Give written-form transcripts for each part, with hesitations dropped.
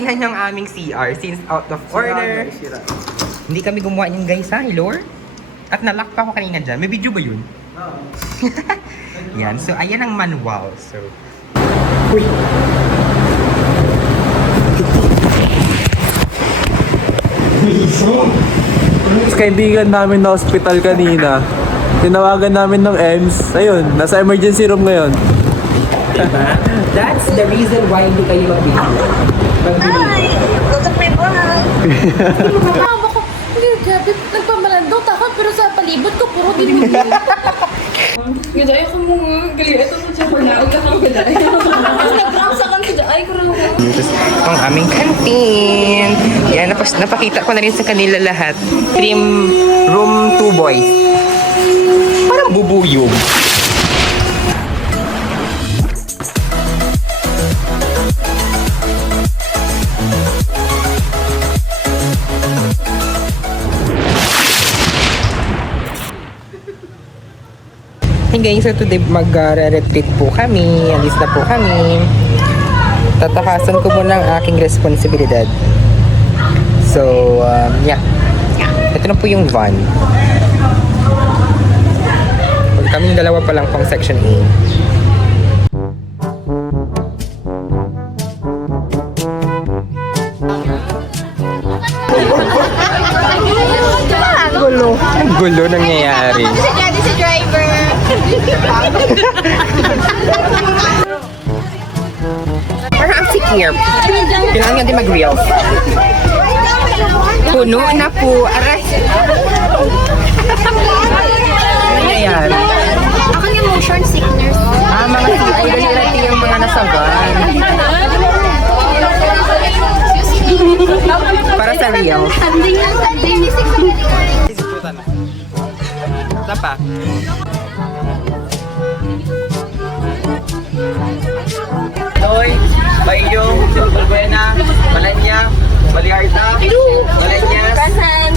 Tingnan yung aming CR since out of order. Hindi kami gumawa niyan guys ha, Lord. At nalock pa ako kanina dyan. May video ba yun? Oo. Yan, so ayan ang manual. So, uy! Kaibigan namin na hospital kanina. Tinawagan namin ng EMS. Ayun, nasa emergency room ngayon. Diba? That's the reason why hindi kayo magbili. Ay, tutok may buhay. Mama ko, grabe, nagpamalandong takot pero sa palibot ko puro dinumin. Gudaya ka mo nga, gali, ito sa siya na, huwag ka kang gudaya. Nag-drop sa kan siya, ay, kuro. Ang aming canteen. Yan, napakita ko na rin sa kanila lahat. Trim room 2 boys. Parang bubuyog. Hey guys, so today mag-retreat po kami. Alis na po kami. Tatakasan ko muna ang aking responsibilidad. So, yeah. Ito na po yung van. Kaming dalawa pa lang pang section A. Ang gulo nangyayari. Si driver. Parang ang sikip. Kailangan nga din mag-reels. Puno na po. Aray. Ano nangyayari? Ako yung motion sickness. Mga CI, yung mga nasa van. Para sa reels. Standing lang, standing. Isa pa. Loy, Baiyong, Buena, Malanya, Baliarta, Malanyas, Present.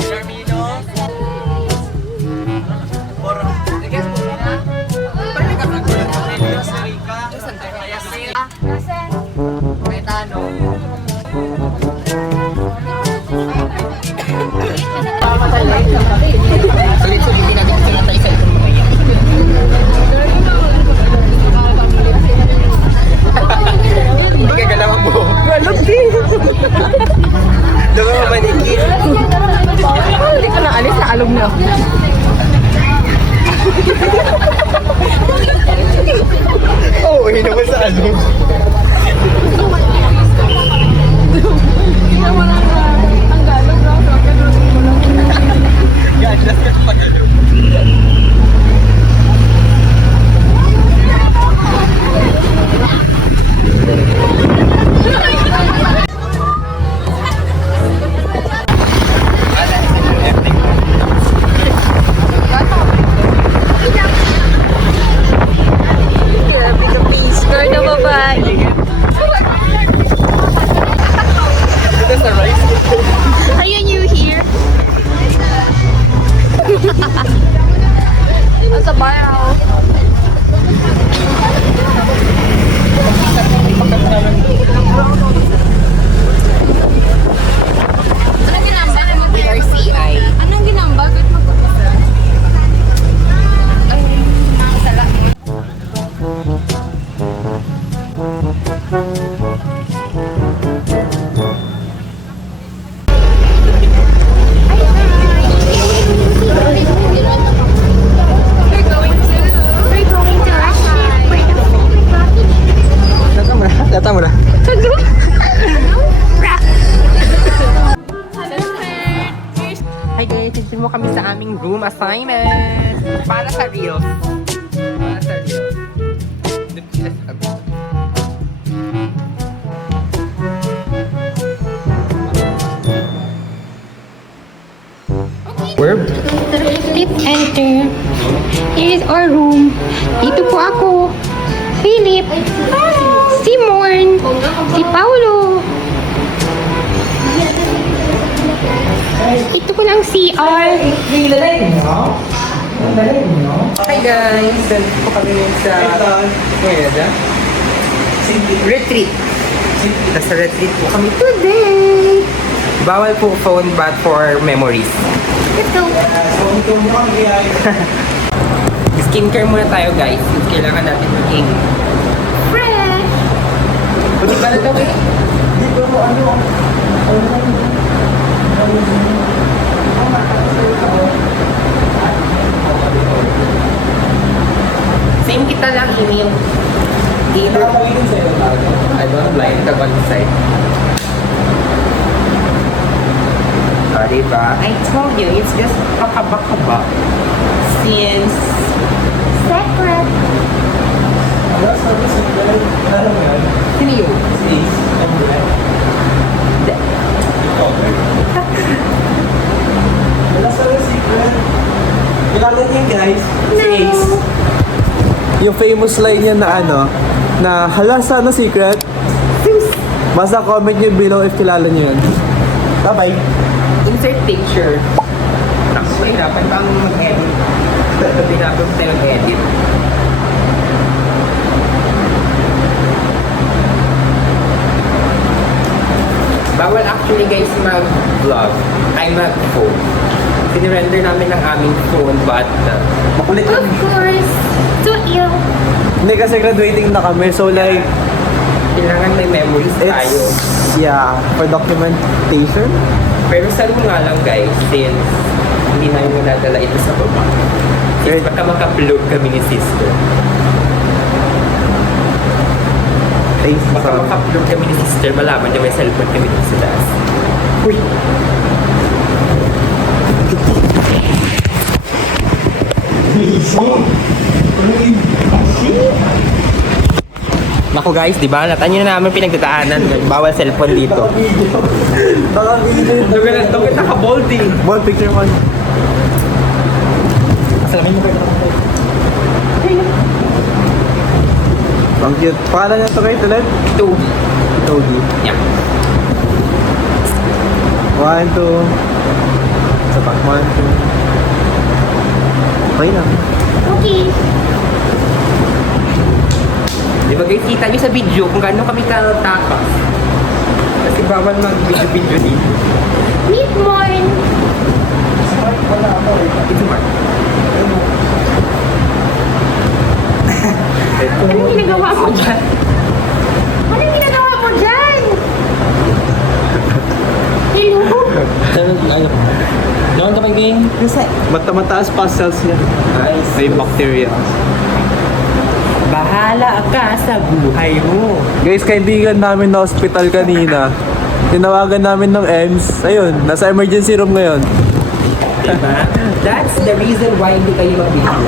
Charmino, hindi ka galaw ang buhok. Galog din. Dawa manikit. Hindi ko na alis, naalog na ako. Oo, oh, naman sa ano. Girl na babae. Are you new here? Sa bar. Anong ginamba naman? RCI. Anong ginamba? Ba't magpapasa? Ay, nakasala. Data mo na. Hi guys, dito mo kami sa aming room assignment. Para sa reels. Para sa reels. Where? Click enter. Here is our room. Dito po ako. Philip. Si Morn. Si Paulo. Ito po lang CR. Hi guys! Dito po kami sa retreat. Nasa retreat po kami today. Bawal po phone but for memories. Let's go. Skincare muna tayo guys. Kailangan natin maging Fresh. Pwede ba na ito kayo? Same kita lang, email. Either. I don't like the one side. Diba? I told you, it's just pakaba-kaba. Since Secret. sino yun? Kilala niyo guys? Si Ace. Yung famous line niya na ano, na hala sana secret. Basta comment niyo below if kilala niyo yun. Bye-bye. Insert picture. Naku, hirapan pa ang mag-edit. Pinapos tayo mag-edit. Bawal actually guys mag-vlog. Ay mag-phone. Sinirender namin ng aming phone but Makulit Of course. So ill. Hindi kasi graduating na kami, so like, kailangan may memories tayo. it's, yeah, for documentation. Pero saan mo nga lang guys, since hindi namin nadala ito sa baba. Since baka maka-vlog kami ni sister. Thanks Baka sa... maka-vlog kami ni sister, malaman niya may cellphone kami dito sa taas. Uy! Naku guys, di ba? Natanyo na namin pinagdadaanan. Bawal cellphone dito. Look at that, naka-bolding. One picture man. Salamin mo kayo. Ang cute. Pangalan niya ito kayo tuloy? Toby. Toby. Yeah. 1, 2. Sa back, 1, 2. Okay lang. Okay. Di ba guys, kita nyo sa video kung gaano kami katakas. Kasi bawal mag-video dito. Meet Morn. Ito Mark. Anong ginagawa mo dyan? Anong ginagawa mo dyan? Hello? Noon ka pa game? Mataas pa cells niya. Nice. May bacteria. Bahala ka sa buhay mo. Guys, kaibigan namin na hospital kanina. Tinawagan namin ng EMS. Ayun, nasa emergency room ngayon. Diba? That's the reason why hindi kayo mag-video.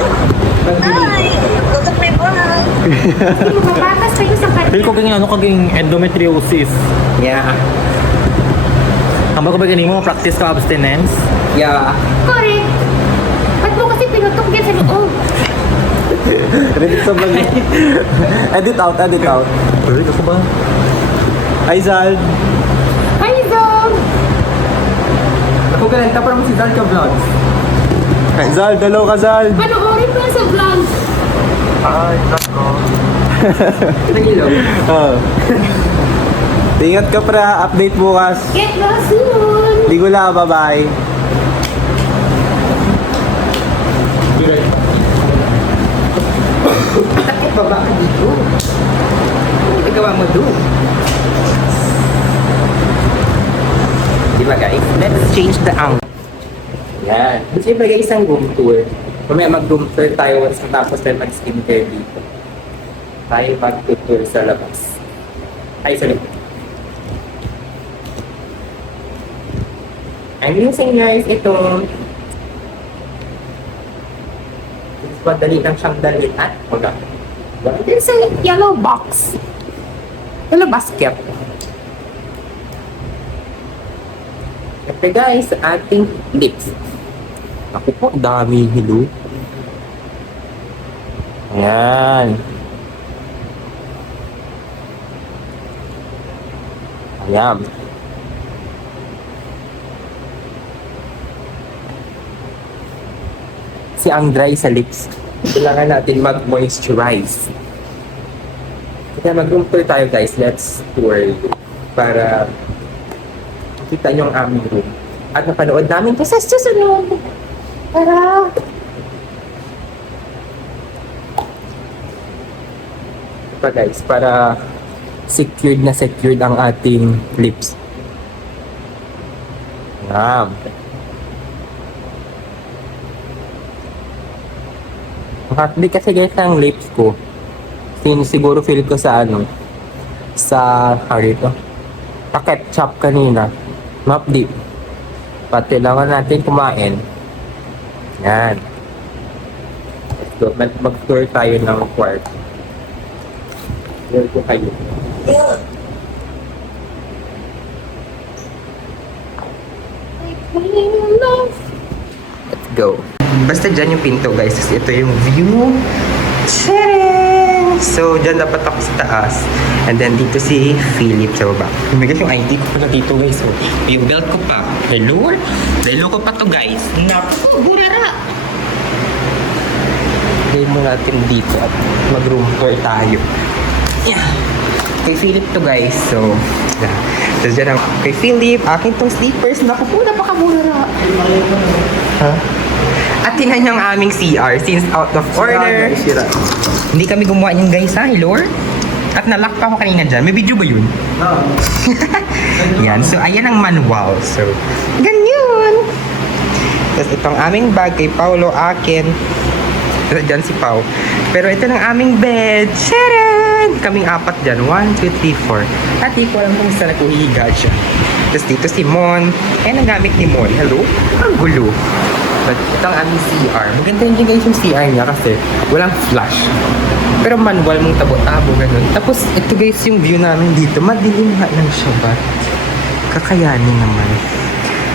Tutok may buhang. Hindi mo mabatas kayo sa Feel ko kaging ano kaging endometriosis. Yeah. Ang bago ba ganin mo, practice ka abstinence? Yeah. Correct. Ba't mo kasi pinutok yan sa loob? Edit sa vlog. Edit out, edit out. Pero ako ba? Hi, Zal. Hi, Zog! Ako galanta parang si Zal ka vlogs. Hi, Zal. Dalaw ka, Zal. Panoorin mo yan sa vlogs. Ay, nako. Nag-ilaw. Oh. Ingat ka pra, update bukas. Get well soon! Di ko lang, bye-bye. Bakit baba ka dito? Ano nagawa mo doon? Diba guys? Let's change the angle. Yan. Gusto nyo guys isang room tour. Mamaya mag-room tour tayo tapos tayo mag-skincare dito. Tayo mag-tour sa labas. Ay, sorry. I'm using guys ito. Madali lang siyang dalihan. Wala. There's a yellow box. Yellow basket. Ito guys, ating lips. Ako po, dami hilo. Ayan. Ayan. Si ang dry sa lips. Kailangan natin mag-moisturize. Kaya mag-room tour tayo guys. Let's tour. Para makita nyo ang aming room. At napanood namin ito sa susunod. Tara! Pa guys, para secured na secured ang ating lips. Ngam. Hindi kasi guys ang lips ko. Siguro feel ko sa sa harito. Pa-ketchup kanina. Mapdi. Pati lang natin kumain. Yan. Let's go. Mag-tour tayo ng kwarto. Tour ko kayo. Let's go. Basta dyan yung pinto guys. Ito yung view. Charing! So, dyan dapat ako sa taas. And then dito si Philip sa baba. Oh my gosh, yung ID ko pala dito guys. So, yung belt ko pa. Hello? Hello ko pa to guys. Naku, burara! Gawin mo natin dito at mag-room tour tayo. Yeah. Kay Philip to guys. So, yeah. Tapos dyan ang kay Philip. Akin tong slippers. Naku po, napakaburara. Ha? At tinan niyo ang aming CR since out of order. Hindi kami gumawa niyan guys ha, Lord. At nalock pa ako kanina dyan. May video ba yun? Oo. Yan. So, ayan ang manual. So, ganyan. Tapos itong aming bag kay Paulo, akin. Tapos dyan si Pau. Pero ito ng aming bed. Sharon! Kaming apat dyan. 1, 2, 3, 4. At di ko alam kung saan ako hihiga siya. Tapos dito si Mon. Ayan ang gamit ni Mon. Hello? Ang gulo. But ito ang aming CR. Maganda yun guys yung CR niya kasi walang flash. Pero manual mong tabo-tabo, ganun. Tapos, ito guys yung view namin dito. Madilim nga lang siya ba? Kakayanin naman.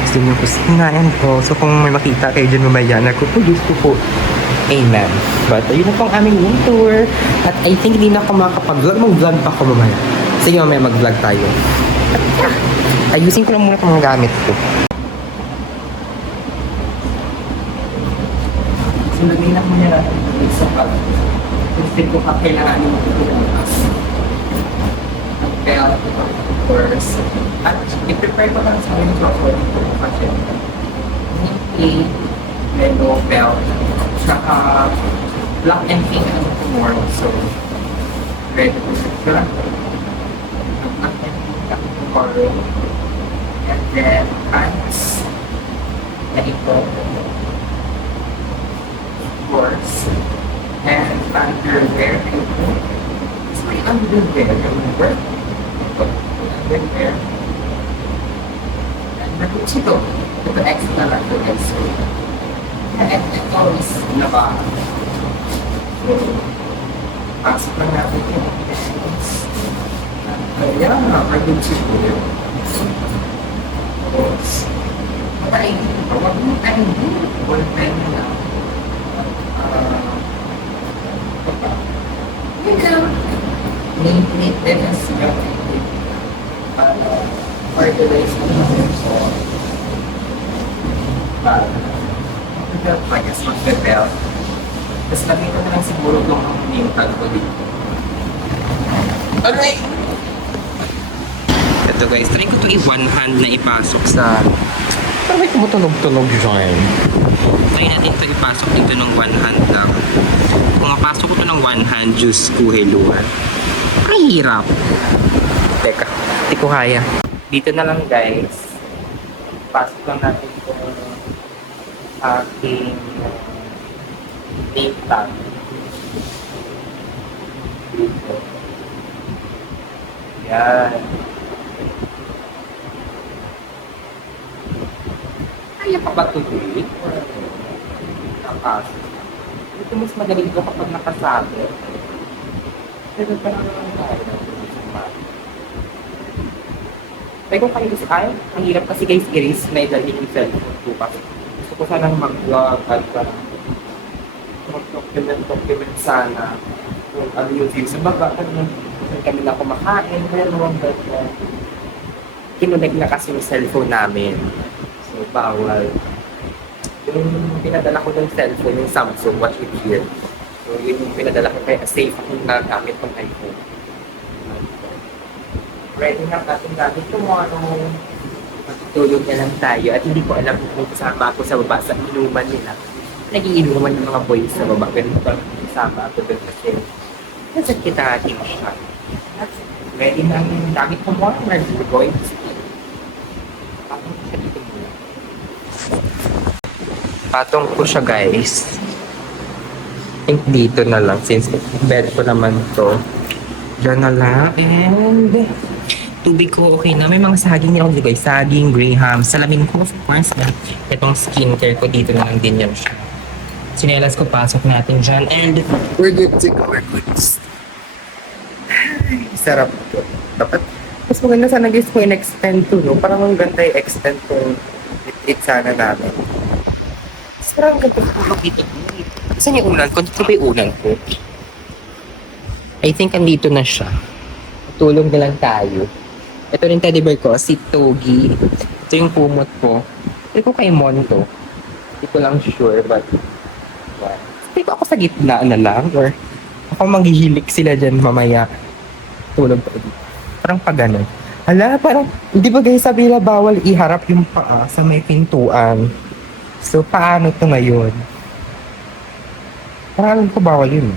Gusto nyo kusinayan po. So, kung may makita kayo dyan mamaya, nagpo-produce ko po. Amen. But, ayun na po ang aming room tour. At I think hindi na ako makakapag-vlog. Mag-vlog pa ako mamaya. Sige, mamaya mag-vlog tayo. At, ayusin ko lang muna itong gamit ko. So, lagay na ko nila sa pag. Gusto ko pa kailangan yung magpupunas. Belt, of course. At i-prepare ko lang sa yung chocolate ko kasi nipple, yellow belt, saka black and pink ang tomorrow. So, ready ko siya. Black and pink ang tomorrow. And then, pants na ito. Of course. And underwear. It's my underwear. Underwear. Underwear. And nag-uchi ito. Ito extra lang ito guys. And ito is laba. So, pasok lang natin yung pants. Kaya nga, nag-uchi ito. Tapos, matayin ito. Huwag mo tayo dito. Huwag tayo na. Need tennis yung fertilize mo natin so mag-belt pa yes, mag-belt tapos lagay ko na lang siguro itong name tag ko dito alright ito guys, try ko ito i-one hand na ipasok sa parang may tumutunog-tunog dyan try natin ito ipasok dito ng one hand lang kung mapasok ko ito ng one hand juice ko heluan ang hirap. Teka, hindi ko kaya. Dito na lang guys. Pasok lang natin itong aking name tag. Dito. Yan. Kaya pa ba tuloy? Nakapasok. Ito mas magaling ko kapag nakasabi. Pero parang tayo na Pero kung kayo gusto kayo, ang hirap kasi guys i-raise na idalhin yung cellphone ko kasi gusto ko sanang mag-vlog at mag-document sana kung ano yung view sa baba kung kami na kumakain pero kinunik na kasi yung cellphone namin so bawal yung pinadala ko ng cellphone yung Samsung watch it here so yun yung pinadala ko kaya safe akong nagamit ng iPhone ready na ating gamit tomorrow. Matutulog na lang tayo at hindi ko alam kung may kasama ako sa baba sa inuman nila. Nagiinuman ng mga boys sa baba. Pero hindi ko alam kung kasama ako doon kasi nasa kita ating shot. Ready na ang gamit tomorrow. We're going to sleep. Patong ko siya dito muna. Patong ko siya, guys. I think dito na lang since bed ko naman to. Diyan na lang. And tubig ko okay na. May mga saging nila dito, guys. Saging, graham, salamin ko, of course. Itong skincare ko dito na lang din yan siya. Sinelas ko, pasok natin dyan. And we're good to go. We're good. Ay, sarap po. Dapat, mas maganda sana guys kung in-extend to, no? Parang ang ganda i-extend kung retreat sana namin. Mas parang ang ganda tulog dito. Saan yung unan ko? Dito ba yung unan ko? I think andito na siya. Tulog na lang tayo. Ito rin teddy bear ko, si Togi. Ito yung kumot ko. Hindi ko kay Mon to. Hindi ko lang sure, but what? Hindi ko ako sa gitna na lang, or ako maghihilik sila dyan mamaya. Tulog pa dito. Parang pag ganun. Hala, parang, di ba guys, sabi nila bawal iharap yung paa sa may pintuan. So, paano to ngayon? Parang alam ko bawal yun.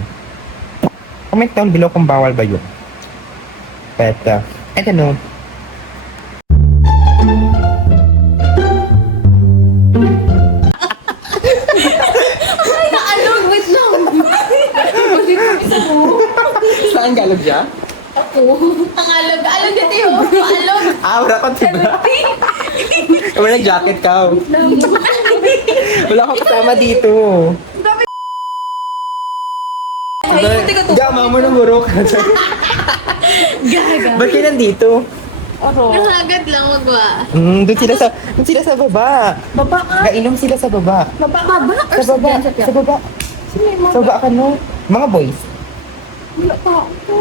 Comment down below kung bawal ba yun. But, I don't know. Naalog, wait lang. Saan galog siya? Ang alog. Alog dito yun. Alog. Ah, wala kang tiba. Wala nag-jacket ka. Wala akong kasama dito. Dama mo ng burok. Gaga. Ba't kayo nandito? Nahagad lang magwa. Doon sila sa baba. Baba ka? Kainom sila sa baba. Baba? Or Sa baba. sa Sa baba. Sa baba ka no? Mga boys. Wala pa ako.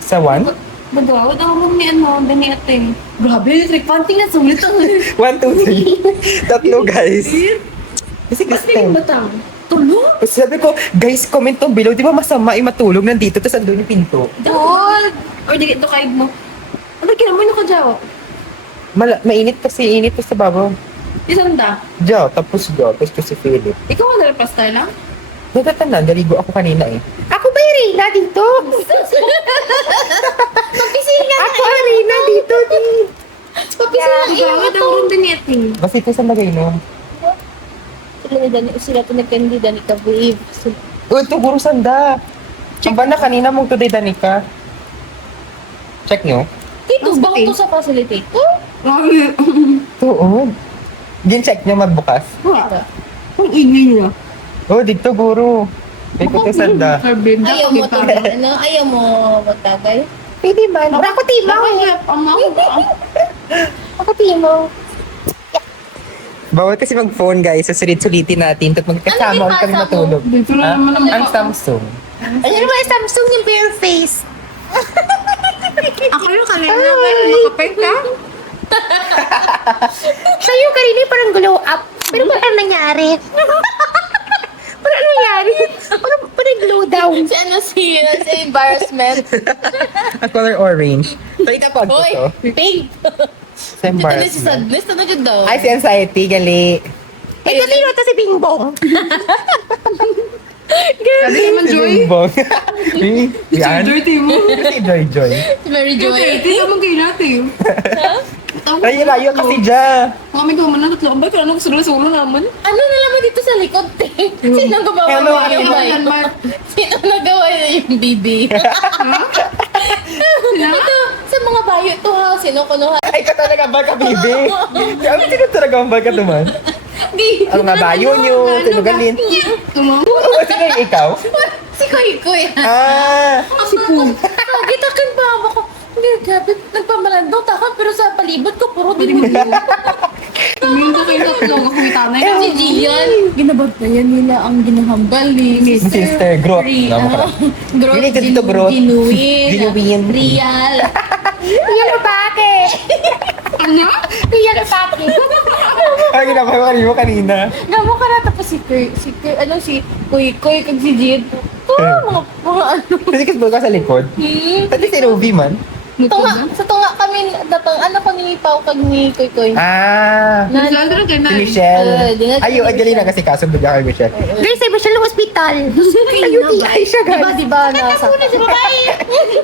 Sa one? Nagawad ako mo ni ano, Dani Ating. Grabe, trick panting na sulit ang 1, 2, 3. Tatlo guys. Kasi Ba't Kristen. batang? Tulog? Kasi sabi ko, guys, comment down below. Di ba masama yung matulog nandito? Tapos andun yung pinto. Dod! Or di ito kaid mo. Ano kina mo nakajawa? Mainit kasi, init pa sa babaw. Isang da. Diyo, tapos diyo. Tapos ko si Philip. Ikaw ang nalapas tayo lang? Natatanan, daligo ako kanina eh. Ako ba yung Reyna dito? Papisingan Ako ang Reyna dito. Papisingan na iyo. Ito ang Dani Ating. Basta ito sa lagay no? Sila to nagkandida ni Kabib. Uy, ito guro sanda. Ang ba na kanina mong today Danica? Check nyo. Dito, bang to sa facility? Oo. Gin-check nyo magbukas. Ang ingay niya. Oh, dito guro. May kuto sanda. Ayaw mo to, ano? Ayaw mo magtagay? Pwede man. Ako timo. Ako timo. Bawal kasi mag-phone guys. So sulit-sulitin natin. Tapos magkasama Ano ulit kami ipasa mo? matulog. Dito na Ha? naman ang Ang Samsung. Ano naman yung Samsung yung bare face? Ako yung kanina na makapay ka? Sa'yo kanina parang glow up. Pero parang nangyari. Parang nangyari. Parang glow down. Si ano si embarrassment. Ang color orange. So itapag ko Hoy, to. pink. Sa Ito na si embarrassment. sadness. Ito na dyan daw. Ay, si anxiety. Gali. Ito sino to si Bingbong. Sabi naman, Joy. Yan. Timo. Si Joy Joy. Si Mary Joy. Ito naman kayo natin. Ay, layo kasi dyan. Kami ko man na tatlo. Ba, kaya sulo-sulo naman. Ano na naman dito sa likod, te? Sino gumawa Hello, na yung ano Sino nagawa na yung bibi? Ito, sa mga bayo to ha. Sino kunuha? Ay, ka talaga ba ka, baby? Ano sino talaga ang baga naman? Ang nga bayo nyo, tinugalin. Oo, sino yung ikaw? Si Kuy Kuy. Ah, Si Pum. Gitakin pa ako. Hindi, gabi. Nagpamalandong takot pero sa palibot ko puro din mo. Tumingin ko kayo tatlo. Kumitanay na. Si Gian. Ginabagtayan nila ang ginahambal ni Sister Growth. Growth. Yun yung dito, Growth. Genuine. Genuine. Real. Real Opake. Ano? Real Opake. ay, ginagawa mo kanina. Gamo ka na tapos si Kuy Kuy kag si Jid. Mga ano. Kasi kasi ka sa likod. Pati si Ruby man. Tunga, sa tunga kami datang anak ko ni Pao kag ni Koy Koy. Ah, Nandun si Michelle. di nga Ay, yung Angelina kasi kaso bigla kay Michelle. Guys, sabi siya ng hospital. May UTI siya, guys. Diba nasa?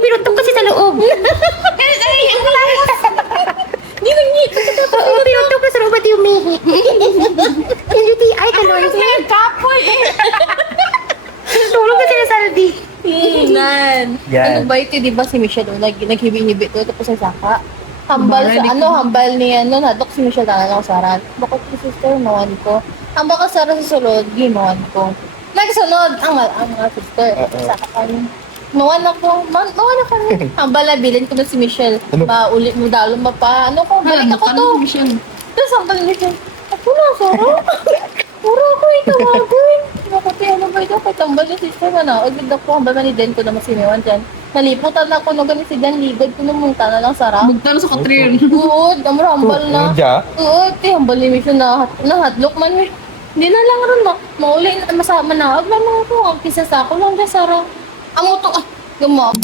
Pinutok kasi sa loob. Hindi nang Oo, pinutok kasi sa loob at umihi. Yung UTI, tuloy. kapoy eh. Tulog kasi na Saldi. Tingnan. Yan. Ano ba ito, di ba si Michelle naghibi-hibi to tapos sa saka. Hambal sa hambal ni nadok si Michelle na lang saran. Bakit si sister mawan ko? Hambal ka sara sa sulod, gimawan ko. Nagsunod ang mga sister. Saka kami. Mawan ako. Mawan na kami. Hambal na bilin ko na si Michelle. Ano? Maulit mo dalo mapa. Ano ko, balik ako to. Tapos hambal ni Michelle. Ako na, Sara. Puro ako itawagin. Naku, ano ba ito? Kay tambal ni sister mo na. Agad ako, hambal ni Den ko na masiniwan dyan. Naliputan ako no ganun si Dan ligod ko nung munta na lang Sara. Bugtalo sa katrin. Oo, damo hambal na. Diya? Oo, hambal ni Michelle na nahatlok man. Hindi na lang ron mauli na masama na. Wag lang mga to. Ang kisa sa ako lang dyan Sara. Amo to. Gamak.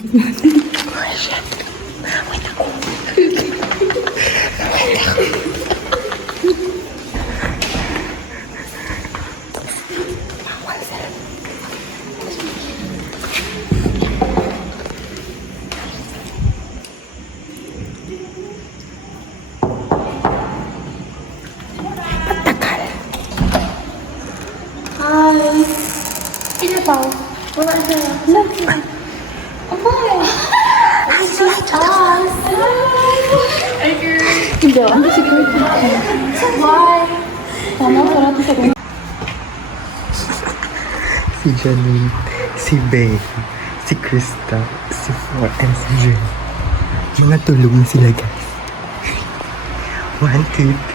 Si Janine, si Bey, si Krista, si Flor, and si Jen. Mga tulog na sila, guys. 1, 2, 3.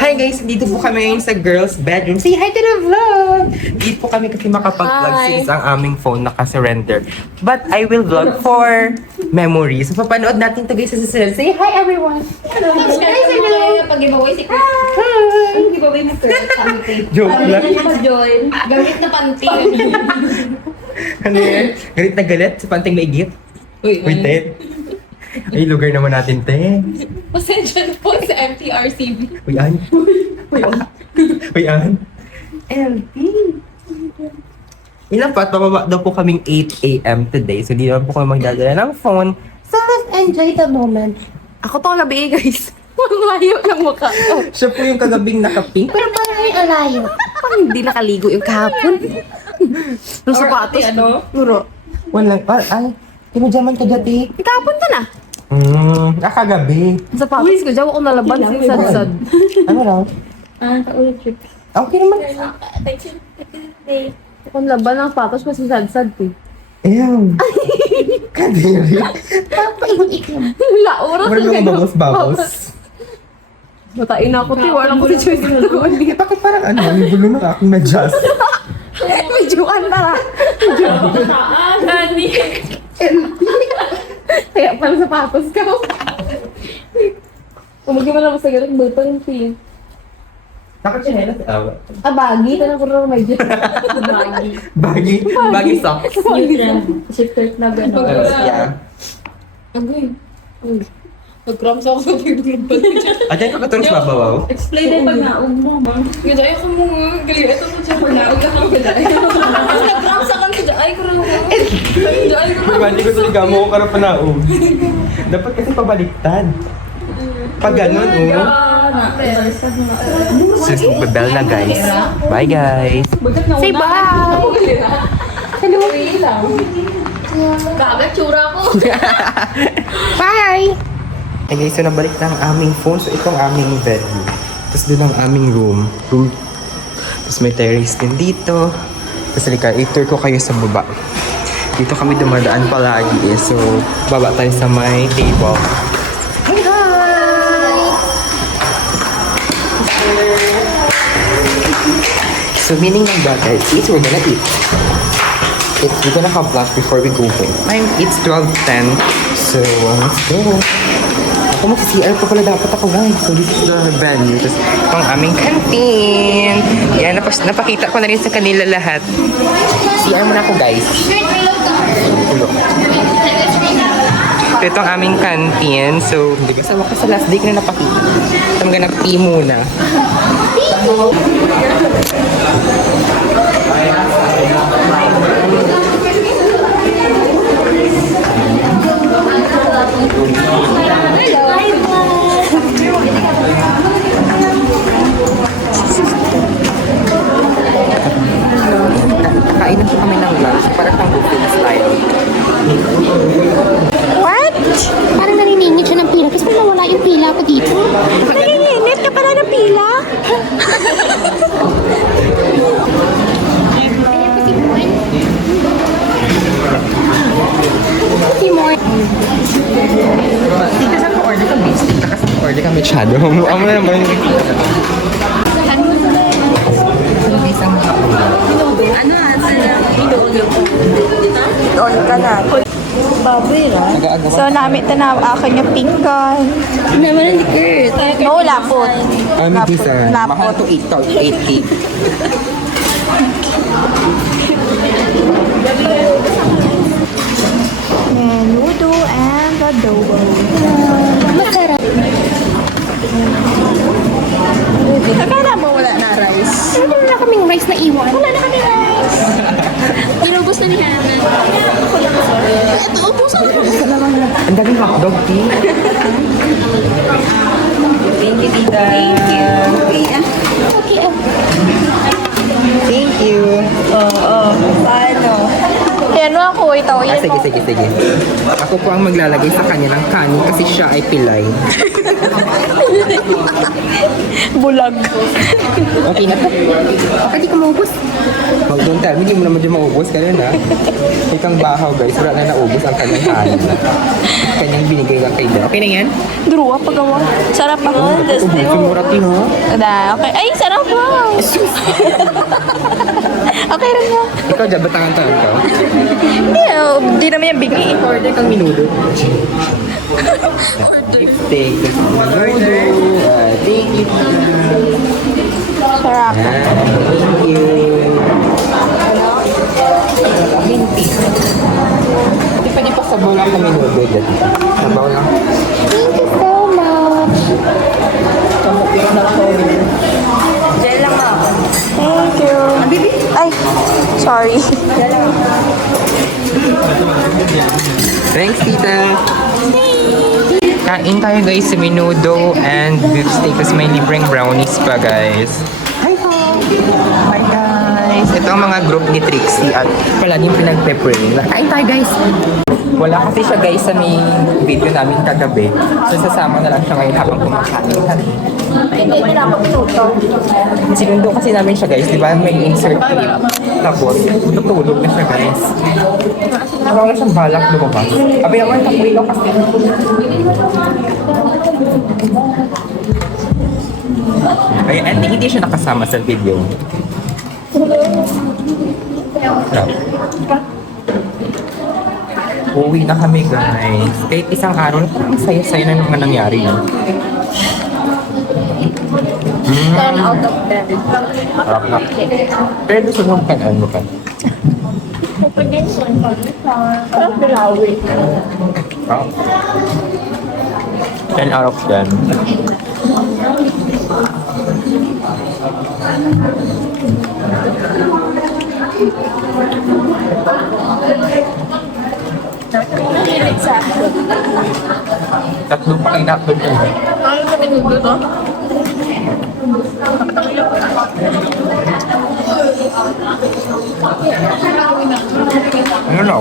Hi guys, dito po kami ngayon sa girls' bedroom. Say hi to the vlog! Dito po kami kasi makapag-vlog since ang aming phone naka-surrender. But I will vlog for memories. So, papanood natin ito guys sa susunod. Say hi everyone! Pag-giveaway si Chris. Giveaway mo Chris. Joke lang. Join. Gamit na panty. Ano yan? Galit na galit sa panting maigit. Uy, Wait, Ted. Ay, lugar naman natin, Ted. pasensya na po sa MTRCB. Uy, An. Uy, An. LP. Inapat, bababa daw po kaming 8 a.m. today. So, di naman po kami magdadala ng phone. So, let's enjoy the moment. Ako to gabi guys. Malayo ng mukha ko. Siya po yung kagabing naka-pink. Pero parang ay alayo. Parang hindi nakaligo yung kahapon. Yung sapatos. Ano? Puro. Walang, ay, kinujaman ka dati. Kahapon ka na. Kagabi. Yung sapatos ko, diyan ako nalaban sa sadsad. Ano raw? Paulit trip. Okay naman. Ako nalaban ng sapatos ko sa sadsad eh. Ew. Kadiri. Wala, oras Wala na mga ganun. babos-babos. Matain ako, ti. Walang ko si choice na doon. Bakit parang ano, may gulo ng aking medyas. Medyoan para. Ani. Kaya pala sapatos ka. Umagi mo naman sa ganun, buto yung team. Nakachinelas. Bagi. Tanang ko rin medyo. Bagi. Baggy socks. Shirt na gano'n. Yeah. Agoy. Nag-cramps ako sa pagdulog pa dyan. At yan kakatulog sa babaw. Explain din pag naog mo. Gaya ko mo nga. Gali, ito mo siya pag naog ako. Nag-cramps ako sa ay ko rin ako. Ay ko rin. Hindi ko tuliga mo kung karap panaog. Dapat kasi pabaliktad. Pag ganun, Sus, magbebel na guys. Bye guys. Say bye! Hello! Kagat, tsura ko. Bye! Okay guys, so nabalik na ang aming phone. So ito ang aming venue. Tapos doon ang aming room. Tapos may terrace din dito. Tapos halika, i-tour ko kayo sa baba. Dito kami dumadaan palagi eh. So, baba tayo sa may table. So, meaning ng bagay is we're gonna eat. We're gonna have lunch before we go home. It's 12:10. So, let's go. Ako mag-CR pa pala dapat ako guys. So, this is the venue. Tapos, ito ang aming canteen. Yan, napakita ko na rin sa kanila lahat. CR muna ako guys. So, ito ang aming canteen. So, hindi ko sa wakas sa last day ko na napakita. So, I'm gonna pee muna. Kain na po kami ng lunch para pang buffet style. What? Parang naniningit siya ng pila. Kasi parang nawala yung pila ko dito. Naniningit ka pala ng pila? Dito sa pa-order ka basic, tapos pa-order ka mechado. Amo na naman yung isang So, namit na akin yung pinggan. Naman ang dikit. No, lapot. bisa. Mahal to 8K. Menudo and adobo. Masarap. Akala mo wala na rice? Ano na kaming rice na iwan? Wala na kaming rice. Inubos na ni Hannah. Ito, ubusan ko. Ang daming hotdog, tea. Thank you, tita. Thank you. Okay, Thank you. Paano? Yan mo ako, ito. Sige. Ako po ang maglalagay sa kanya ng kanin kasi siya ay pilay. Bulag. Okay na to. Bakit di ka maubos? Huwag don't tell me, hindi mo naman dyan maubos ka rin ha. Ikang bahaw guys, wala na naubos ang kanyang kanin. Kanyang binigay lang kay Dad. Okay na yan? Druwa pagawa. Sarap ako. Ubusin mo rati ha. Okay. Ay, sarap po. Okay rin mo. Ikaw dyan, batangan-tangan ka. Hindi naman yung bigay. Order kang minudo. Take the minudo. Thank you. Sarap. Thank you. Minty. Hindi pa di pa sabaw lang kami minudo dyan. Sabaw lang. Thank you so much. Thank you. Ay, sorry. Thanks, tita. Kain tayo guys sa minudo and beef steak. Tapos may libreng brownies pa guys. Hi po! Hi guys! Ito ang mga group ni Trixie at palaging pinag-pepper. Kain tayo guys! Wala kasi siya guys sa may video namin kagabi. So sasama na lang siya ngayon habang kumakain. Hindi na ako minuto. Sinundo kasi namin siya guys, di ba? May insert clip. Tapos, tutulog na siya guys. Parang na siyang balak lumabas. Abi naman, kapuwi ka kasi. Ay, and hindi siya nakasama sa video. Uwi na kami guys. Kahit isang araw, parang saya-saya na naman nangyari. 10 out of 10. Harap na. Pero gusto mo kan ano ka? Parang bilawi. 10 out of 10. Mahilig sa akin. Tatlo pa kayo na-upload ko. Ano ka minuto? Ano no?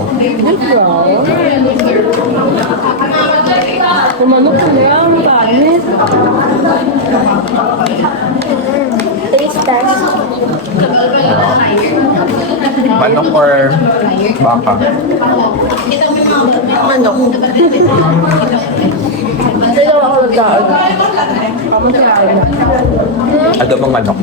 Kumanok sila ang kanin. Taste test. Manok or baka? Manok. Sila ako nagdaan. Adobong manok.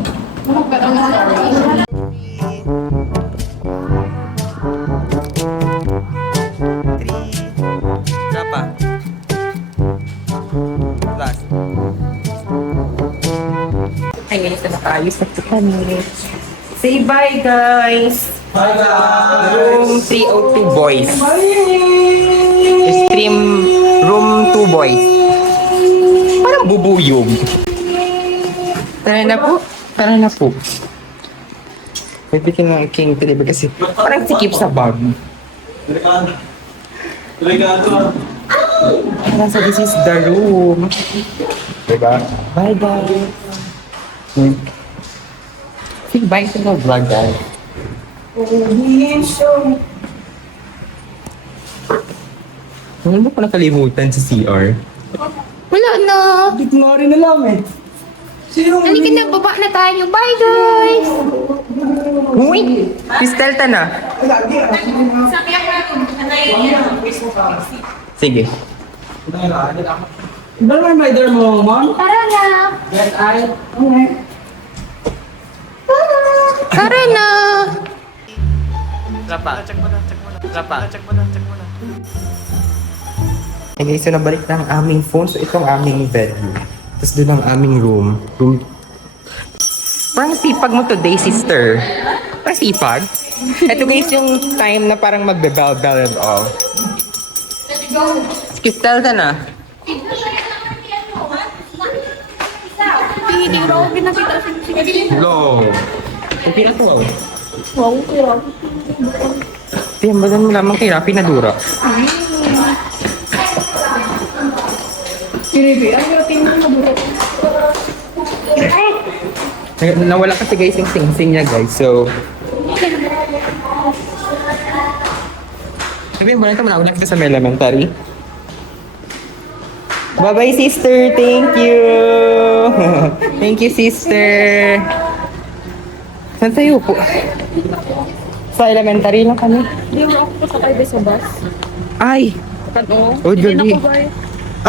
Berapa? Last. Ay, guys, nakayos na po kami. Say bye, guys! Bye, guys! Room 302 boys. Stream room 2 boys. Parang bubuyog. Tara na po. Tara na po. May bikin ng king deliver kasi parang sikip sa bag. Parang sa this is the room. Diba? Bye, guys. Say bye to the vlog, guys. Ano ba pa nakalimutan sa CR? Wala na. Hindi ko nga rin alam eh. Halika na, baba na tayo. Bye, guys! Uy! Pistelta na. Sige. Ano may rider mo, mom? Tara na! Tara na! Okay guys, so nabalik na ang aming phone. So ito ang aming venue. Tapos doon ang aming room. Parang sipag mo today, sister. Parang sipag. Ito guys yung time na parang magbe-bell-bell and all. Kistel ka na. Hindi ko ako pinakita sa Go! Ang pinatuwa. Wow, tira. Tiyambagan mo lamang kay Rafi na dura. Nawala kasi guys yung sing-sing niya guys, so... Sabihin mo na ito, manawala kita sa elementary. Bye-bye, sister. Thank you. Thank you, sister. Saan tayo po? Sa elementary lang kami. Hindi mo ako sakay ba sa bus? Ay! Ano? Oh, Hindi na Julie. ko ba?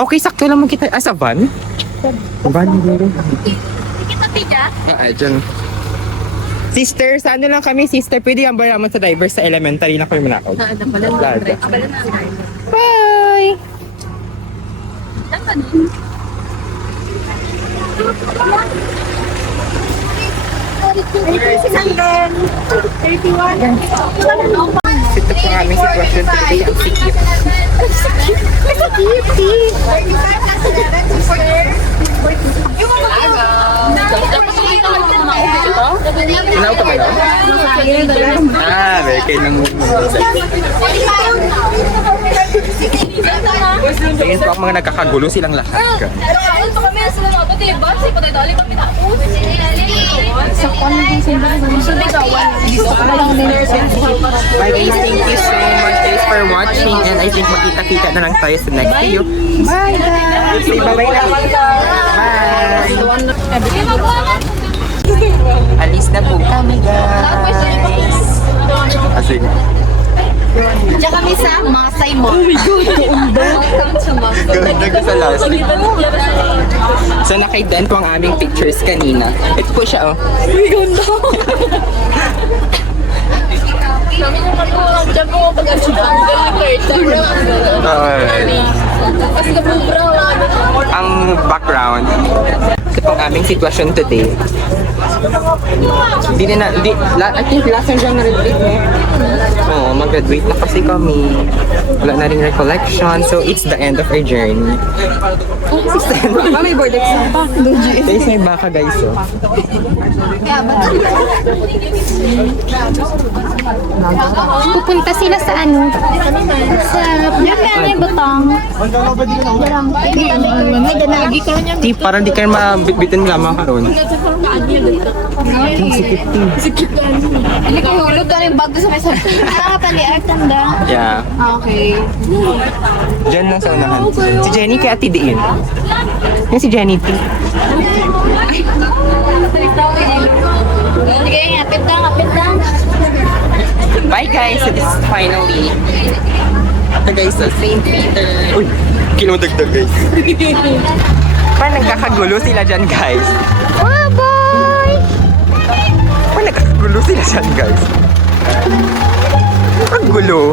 Okay, sakto lang kita. Ah, sa van? Van, siguro. Kita tiga? Ah, dyan. Sister, sa ano lang kami, sister? Pwede yung naman sa divers sa elementary na kami manakaw. Ano pala? Plaza. Bye! Ito po ang aming sitwasyon today. Ang sikip. Sinaw ka ba yun? Ah, may kayo nang tingin po ang mga nagkakagulo silang lahat. Ito kami sila mga pati ba? Kasi patay dali kami tapos. Sa kwan yung sumigawan. Bye guys, thank you so much guys for watching and I think magkita-kita na lang tayo sa next video. Bye guys! Say bye-bye na. Bye! Alis na po kami guys. Asig. Diyan kami sa Masay mo. Ganda ko sa last. So nakaidan po ang aming pictures kanina. Ito po siya oh. Diyan po pag ang Kasi kapubra. Ang background. Ito po ang aming sitwasyon today. I think last year lang na-graduate eh. Oo, mag-graduate na kasi kami. Wala na rin recollection. So, it's the end of our journey. May board exam pa. Guys, may baka guys oh. Pupunta sila sa ano? Sa... May butang. May danagi ka niya. Di, parang di kayo mabitbitin lamang karon. Hindi ko hulog ka rin bago sa may sabi. Paliar, tanda. Yeah. Okay. Diyan lang sa unahan. Si Jenny kay Ate Diin. Yan si Jenny P. Sige, apit lang. Bye guys! So this is finally ito guys, so St. Peter. Uy! Kinudagdag guys. Parang nagkakagulo sila dyan guys. Bye-bye! Parang nagkakagulo sila dyan guys. Ang gulo.